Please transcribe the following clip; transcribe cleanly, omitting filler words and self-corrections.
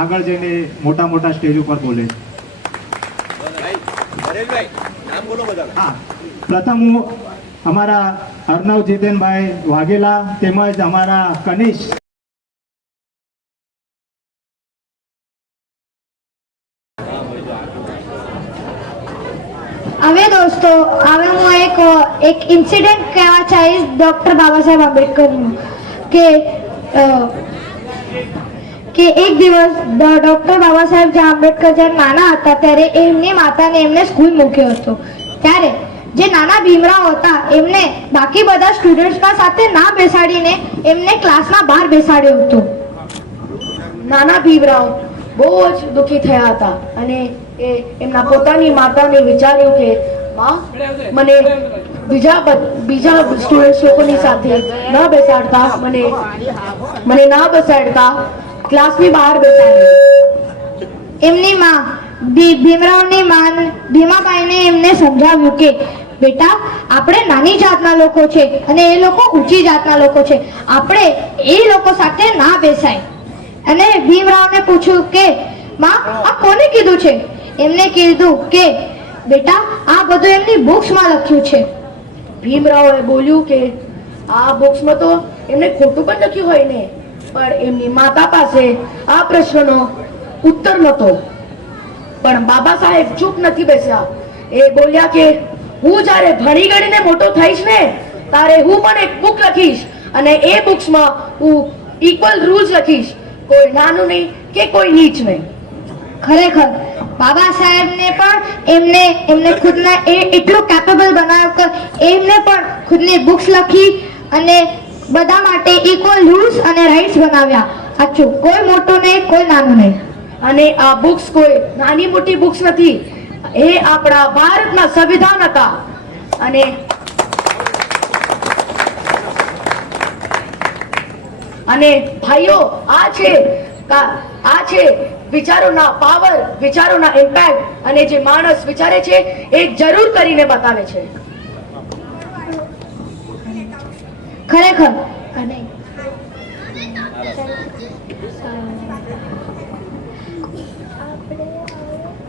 આગળ જઈને મોટા મોટા સ્ટેજ ઉપર બોલે. હા, પ્રથમ હું અમારા અર્ણવ જીતેનભાઈ વાઘેલા તેમજ અમારા કનિષ હવે દોસ્તો, હવે હું એક ઇન્સિડન્ટ કહેવા ચાહીશ ડૉક્ટર બાબા સાહેબ આંબેડકરનું કે એક દિવસ ડૉક્ટર બાબા સાહેબ જે આંબેડકર જ્યારે નાના હતા ત્યારે એમની માતાને એમને સ્કૂલ મૂક્યો હતો. ત્યારે જે નાના ભીમરાવ હતા એમને બાકી બધા સ્ટુડન્ટ્સના સાથે ના બેસાડીને એમને ક્લાસના બહાર બેસાડ્યો હતો. નાના ભીમરાવ બહુ જ દુઃખી થયા હતા અને એ એમના પોતાની માતાને વિચાર્યું કે માં, મને બીજા સ્ટુડન્ટ્સ લોકોની સાથે ન બેસાડતા, મને ના બેસાડતા ક્લાસની બહાર બેસાડ્યો. એમની માં ભીમરાવની માં ભીમાબાઈને એમને સમજાવ્યું કે બેટા, આપણે નાની જાતના લોકો છે અને એ લોકો ઊંચી જાતના લોકો છે, આપણે એ લોકો સાથે ના બેસાય. અને ભીમરાવને પૂછ્યું કે માં, આ કોને કીધું છે? એમને કીધું કે બેટા, આ બધું એમની બુક્સમાં લખ્યું છે. ભીમરાવે બોલ્યું કે આ બુક્સમાં તો એમને ખોટું પણ લખ્યું હોય ને, પણ એમની માતા પાસે આ પ્રશ્નનો ઉત્તર નહોતો. પણ બાબા સાહેબ ચૂપ નથી બેસ્યા. એ બોલ્યા કે હું જ્યારે ભણી ગણીને મોટો થઈશ ને, ત્યારે હું પણ એક બુક લખીશ અને એ બુક્સમાં હું ઇક્વલ રૂલ્સ લખીશ, કોઈ નાનું નહીં કે કોઈ નીચ નહીં. ખરેખર બાબા સાહેબને પણ એમને ખુદના એટલું કેપેબલ બનાવ્યો કે એમને પણ ખુદની બુક્સ લખી અને બધા માટે ઇક્વલ રૂલ્સ અને રાઇટ્સ બનાવ્યા. સાચું, કોઈ મોટું નહીં, કોઈ નાનું નહીં. અને આ બુક્સ કોઈ નાની મોટી બુક્સ નથી, એ આપણા ભારતના સંવિધાન હતા. અને ભાઈઓ, આ છે વિચારોના પાવર, વિચારોના ઇમ્પેક્ટ. અને જે માણસ વિચારે છે એ જરૂર કરીને બતાવે છે. ખરેખર અને